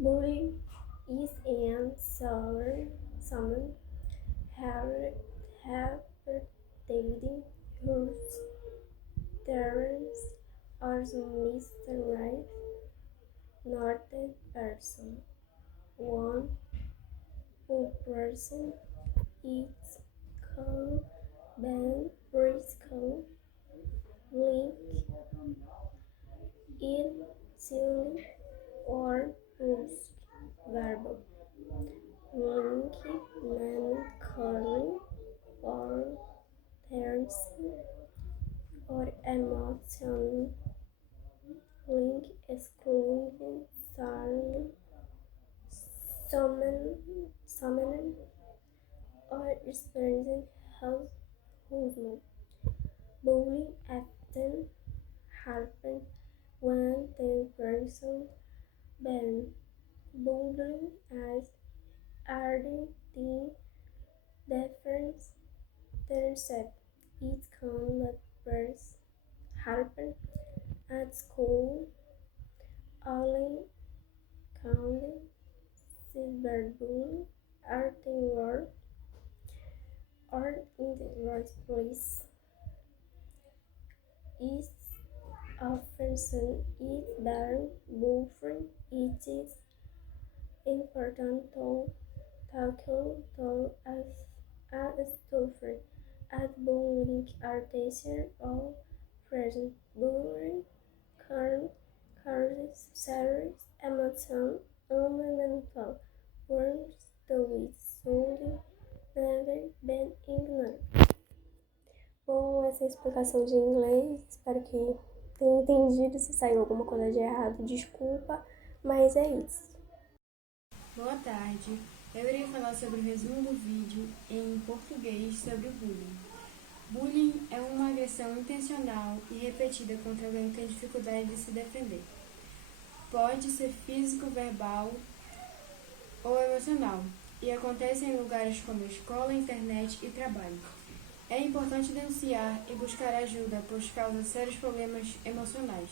Bullying is an someone habitating whose terms are misread, not a person. One who person is called Ben Briscoe link in silly or brusque verb. Linky, melancholy, or thirsty, or emotion. Link excluding, silent, summon, or experiencing health movement. Bullying often happens when the person being bullied as adding the difference themselves. It can first happen at school, only county, cyberbullying, at work, or in the workplace. Is often seen it better buffering. It is important to tackle to as suffer as bullying attention or present. Bullying can cause serious emotional and mental wounds to which should never been ignored. Bom, essa é a explicação de inglês. Espero que tenha entendido. Se saiu alguma coisa de errado, desculpa, mas é isso. Boa tarde, eu irei falar sobre o resumo do vídeo em português sobre o bullying. Bullying é uma agressão intencional e repetida contra alguém que tem dificuldade de se defender. Pode ser físico, verbal ou emocional e acontece em lugares como escola, internet e trabalho. É importante denunciar e buscar ajuda, pois causa sérios problemas emocionais.